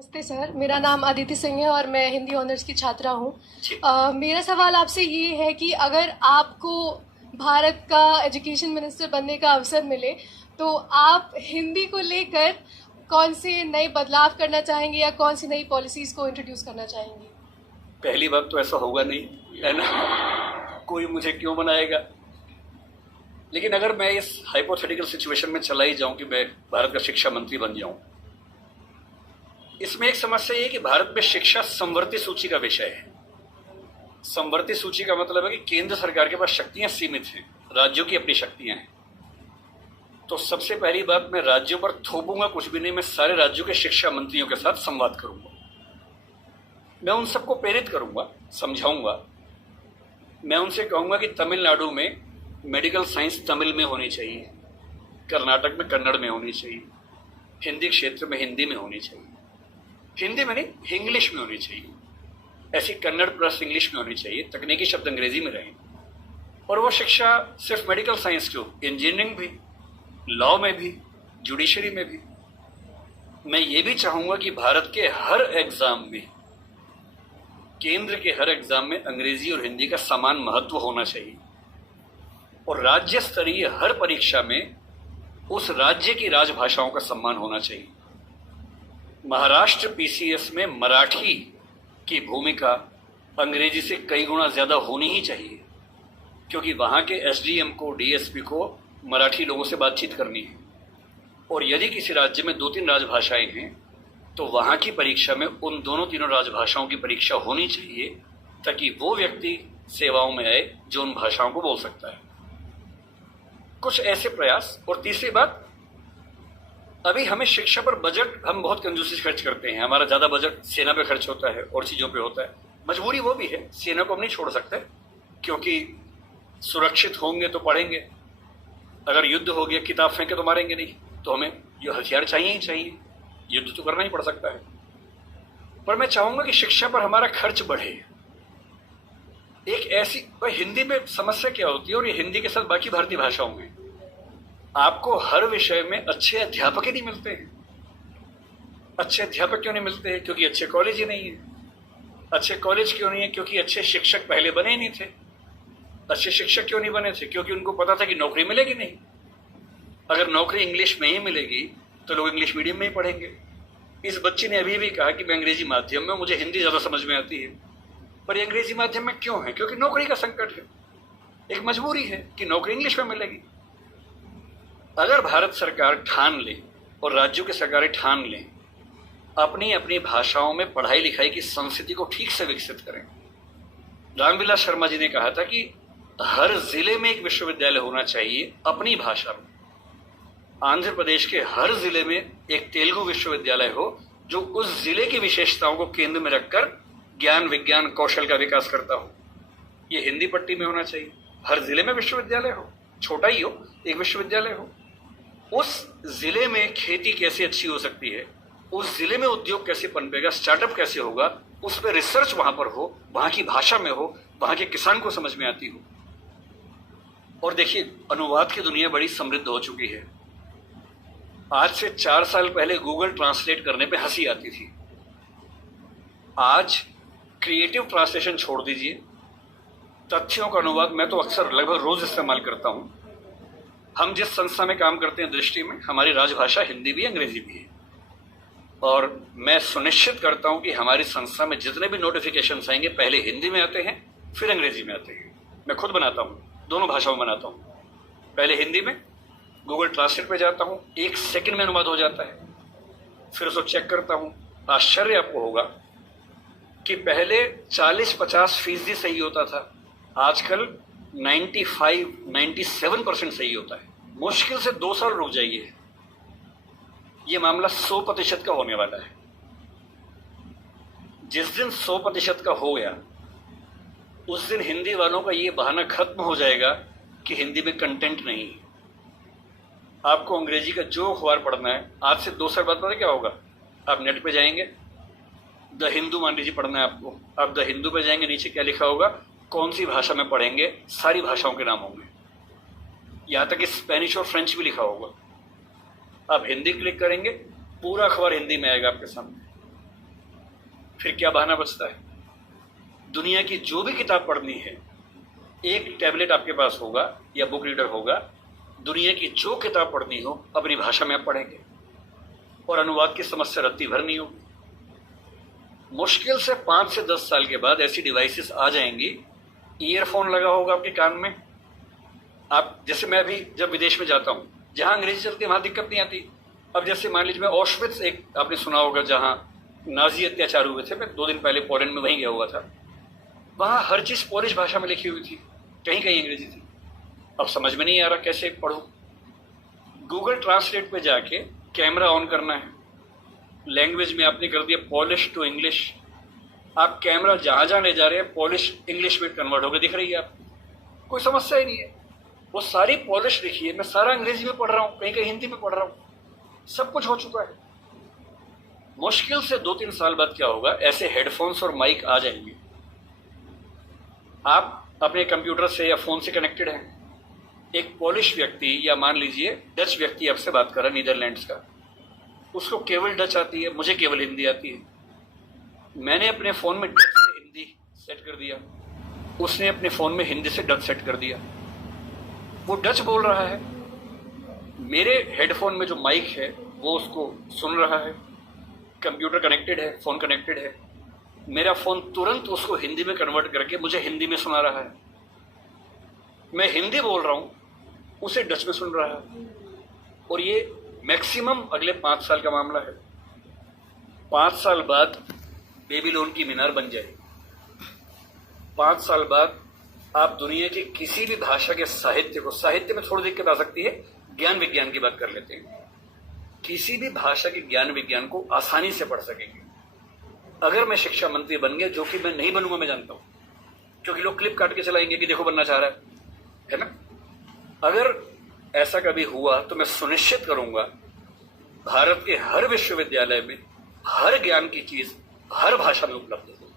नमस्ते सर, मेरा नाम अदिति सिंह है और मैं हिंदी ऑनर्स की छात्रा हूँ। मेरा सवाल आपसे ये है कि अगर आपको भारत का एजुकेशन मिनिस्टर बनने का अवसर मिले तो आप हिंदी को लेकर कौन से नए बदलाव करना चाहेंगे या कौन सी नई पॉलिसीज़ को इंट्रोड्यूस करना चाहेंगे? पहली बात तो ऐसा होगा नहीं, है ना। कोई मुझे क्यों बनाएगा। लेकिन अगर मैं इस हाइपोथेटिकल सिचुएशन में चला ही जाऊं कि मैं भारत का शिक्षा मंत्री बन जाऊं, इसमें एक समस्या ये है कि भारत में शिक्षा संवर्ती सूची का विषय है। संवर्ती सूची का मतलब है कि केंद्र सरकार के पास शक्तियां सीमित हैं, राज्यों की अपनी शक्तियां हैं। तो सबसे पहली बात, मैं राज्यों पर थोपूंगा कुछ भी नहीं, मैं सारे राज्यों के शिक्षा मंत्रियों के साथ संवाद करूंगा। मैं उन सबको प्रेरित करूंगा, समझाऊंगा। मैं उनसे कहूंगा कि तमिलनाडु में मेडिकल साइंस तमिल में होनी चाहिए, कर्नाटक में कन्नड़ में होनी चाहिए, हिंदी क्षेत्र में हिंदी में होनी चाहिए, हिंदी में नहीं इंग्लिश में होनी चाहिए, ऐसी कन्नड़ प्लस इंग्लिश में होनी चाहिए, तकनीकी शब्द अंग्रेजी में रहें। और वो शिक्षा सिर्फ मेडिकल साइंस क्यों, इंजीनियरिंग भी, लॉ में भी, जुडिशरी में भी। मैं ये भी चाहूंगा कि भारत के हर एग्जाम में, केंद्र के हर एग्जाम में अंग्रेजी और हिंदी का समान महत्व होना चाहिए। और राज्य स्तरीय हर परीक्षा में उस राज्य की राजभाषाओं का सम्मान होना चाहिए। महाराष्ट्र पीसीएस में मराठी की भूमिका अंग्रेजी से कई गुना ज्यादा होनी ही चाहिए, क्योंकि वहां के एसडीएम को, डीएसपी को मराठी लोगों से बातचीत करनी है। और यदि किसी राज्य में 2-3 राजभाषाएं हैं तो वहां की परीक्षा में उन दोनों तीनों राजभाषाओं की परीक्षा होनी चाहिए, ताकि वो व्यक्ति सेवाओं में आए जो उन भाषाओं को बोल सकता है। कुछ ऐसे प्रयास। और तीसरी बात, अभी हमें शिक्षा पर बजट हम बहुत कंजूसी से खर्च करते हैं। हमारा ज्यादा बजट सेना पे खर्च होता है और चीजों पे होता है। मजबूरी वो भी है, सेना को हम नहीं छोड़ सकते, क्योंकि सुरक्षित होंगे तो पढ़ेंगे, अगर युद्ध हो गया किताब फेंके तो मारेंगे नहीं, तो हमें जो हथियार चाहिए ही चाहिए, युद्ध तो करना ही पड़ सकता है। पर मैं चाहूंगा कि शिक्षा पर हमारा खर्च बढ़े। एक ऐसी हिंदी में समस्या क्या होती है, और ये हिंदी के साथ बाकी भारतीय भाषाओं में, आपको हर विषय में अच्छे अध्यापक ही नहीं मिलते हैं। अच्छे अध्यापक क्यों नहीं मिलते हैं? क्योंकि अच्छे कॉलेज ही नहीं है। अच्छे कॉलेज क्यों नहीं है? क्योंकि अच्छे शिक्षक पहले बने ही नहीं थे। अच्छे शिक्षक क्यों नहीं बने थे? क्योंकि उनको पता था कि नौकरी मिलेगी नहीं। अगर नौकरी इंग्लिश में ही मिलेगी तो लोग इंग्लिश मीडियम में ही पढ़ेंगे। इस बच्ची ने अभी भी कहा कि मैं अंग्रेजी माध्यम में, मुझे हिंदी ज्यादा समझ में आती है। पर ये अंग्रेजी माध्यम में क्यों है? क्योंकि नौकरी का संकट है, एक मजबूरी है कि नौकरी इंग्लिश में मिलेगी। अगर भारत सरकार ठान ले और राज्यों की सरकारें ठान लें, अपनी अपनी भाषाओं में पढ़ाई लिखाई की संस्कृति को ठीक से विकसित करें। रामविलास शर्मा जी ने कहा था कि हर जिले में एक विश्वविद्यालय होना चाहिए अपनी भाषा में। आंध्र प्रदेश के हर जिले में एक तेलुगु विश्वविद्यालय हो, जो उस जिले की विशेषताओं को केंद्र में रखकर ज्ञान विज्ञान कौशल का विकास करता हो। ये हिंदी पट्टी में होना चाहिए। हर जिले में विश्वविद्यालय हो, छोटा ही हो, एक विश्वविद्यालय हो। उस जिले में खेती कैसे अच्छी हो सकती है, उस जिले में उद्योग कैसे पनपेगा, स्टार्टअप कैसे होगा, उस पर रिसर्च वहां पर हो, वहां की भाषा में हो, वहां के किसान को समझ में आती हो। और देखिए, अनुवाद की दुनिया बड़ी समृद्ध हो चुकी है। आज से 4 साल पहले गूगल ट्रांसलेट करने पे हंसी आती थी। आज क्रिएटिव ट्रांसलेशन छोड़ दीजिए, तथ्यों का अनुवाद मैं तो अक्सर लगभग रोज इस्तेमाल करता हूं। हम जिस संस्था में काम करते हैं दृष्टि में, हमारी राजभाषा हिंदी भी है, अंग्रेजी भी है। और मैं सुनिश्चित करता हूं कि हमारी संस्था में जितने भी नोटिफिकेशंस आएंगे पहले हिंदी में आते हैं, फिर अंग्रेजी में आते हैं। मैं खुद बनाता हूं, दोनों भाषाओं में बनाता हूं। पहले हिंदी में, गूगल ट्रांसलेट पे जाता हूं, 1 सेकंड में अनुवाद हो जाता है। फिर उसको चेक करता हूं। आश्चर्य आपको होगा कि पहले 40-50% सही होता था, आजकल 95-97% सही होता है। मुश्किल से 2 साल रुक जाइए, ये मामला 100% का होने वाला है। जिस दिन 100% का हो गया, उस दिन हिंदी वालों का ये बहाना खत्म हो जाएगा कि हिंदी में कंटेंट नहीं है। आपको अंग्रेजी का जो अखबार पढ़ना है, आज से 2 साल बाद पता क्या होगा, आप नेट पे जाएंगे, द हिंदू मान लीजिए पढ़ना है आपको, आप द हिंदू पे जाएंगे, नीचे क्या लिखा होगा, कौन सी भाषा में पढ़ेंगे, सारी भाषाओं के नाम होंगे, यहां तक कि स्पेनिश और फ्रेंच भी लिखा होगा। आप हिंदी क्लिक करेंगे, पूरा अखबार हिंदी में आएगा आपके सामने। फिर क्या बहाना बचता है? दुनिया की जो भी किताब पढ़नी है, एक टैबलेट आपके पास होगा या बुक रीडर होगा, दुनिया की जो किताब पढ़नी हो अपनी भाषा में आप पढ़ेंगे और अनुवाद की समस्या रत्ती भर नहीं होगी। मुश्किल से 5 से 10 साल के बाद ऐसी डिवाइसेस आ जाएंगी, ईयरफोन लगा होगा आपके कान में। आप जैसे मैं भी जब विदेश में जाता हूँ, जहाँ अंग्रेजी चलती है वहाँ दिक्कत नहीं आती। अब जैसे मान लीजिए मैं ऑशविट्स, एक आपने सुना होगा जहाँ नाजी अत्याचार हुए थे, मैं 2 दिन पहले पोलैंड में वहीं गया हुआ था। वहाँ हर चीज़ पोलिश भाषा में लिखी हुई थी, कहीं कहीं अंग्रेजी थी। अब समझ में नहीं आ रहा कैसे पढ़ूं। गूगल ट्रांसलेट पे जाके कैमरा ऑन करना है, लैंग्वेज में आपने कर दिया पॉलिश टू इंग्लिश, आप कैमरा जहाँ जहाँ ले जा रहे हैं पॉलिश इंग्लिश में कन्वर्ट होकर दिख रही है आपको, कोई समस्या ही नहीं है। वो सारी पॉलिश लिखी है, मैं सारा अंग्रेजी में पढ़ रहा हूँ, कहीं कहीं हिंदी में पढ़ रहा हूँ, सब कुछ हो चुका है। मुश्किल से 2-3 साल बाद क्या होगा, ऐसे हेडफोन्स और माइक आ जाएंगे। आप अपने कंप्यूटर से या फोन से कनेक्टेड हैं, एक पॉलिश व्यक्ति या मान लीजिए डच व्यक्ति आपसे बात कर रहा है, नीदरलैंड्स का, उसको केवल डच आती है, मुझे केवल हिंदी आती है। मैंने अपने फ़ोन में डच से हिंदी सेट कर दिया, उसने अपने फ़ोन में हिंदी से डच सेट कर दिया। वो डच बोल रहा है, मेरे हेडफोन में जो माइक है वो उसको सुन रहा है, कंप्यूटर कनेक्टेड है, फ़ोन कनेक्टेड है, मेरा फ़ोन तुरंत उसको हिंदी में कन्वर्ट करके मुझे हिंदी में सुना रहा है। मैं हिंदी बोल रहा हूँ, उसे डच में सुन रहा है। और ये मैक्सिमम अगले 5 साल का मामला है। 5 साल बाद बेबीलोन की मीनार बन जाए। 5 साल बाद आप दुनिया की किसी भी भाषा के साहित्य को, साहित्य में थोड़ी दिक्कत आ सकती है, ज्ञान विज्ञान की बात कर लेते हैं, किसी भी भाषा के ज्ञान विज्ञान को आसानी से पढ़ सकेंगे। अगर मैं शिक्षा मंत्री बन गया, जो कि मैं नहीं बनूंगा, मैं जानता हूं, क्योंकि लोग क्लिप काट के चलाएंगे कि देखो बनना चाह रहा है ना। अगर ऐसा कभी हुआ तो मैं सुनिश्चित करूंगा भारत के हर विश्वविद्यालय में हर ज्ञान की चीज हर भाषा में उपलब्ध हो।